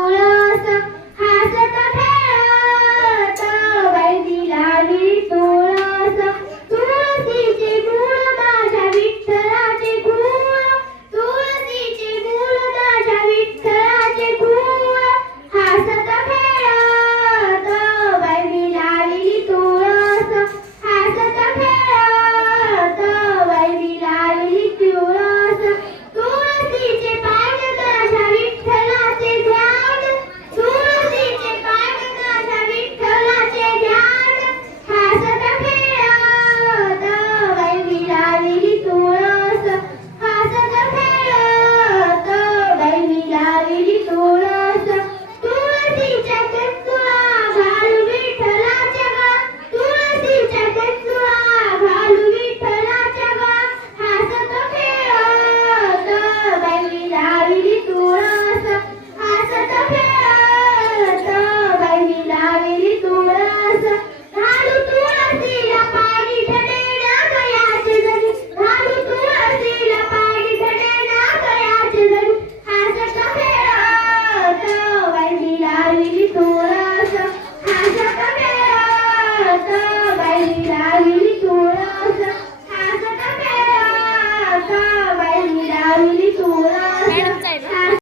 Hello. Ai,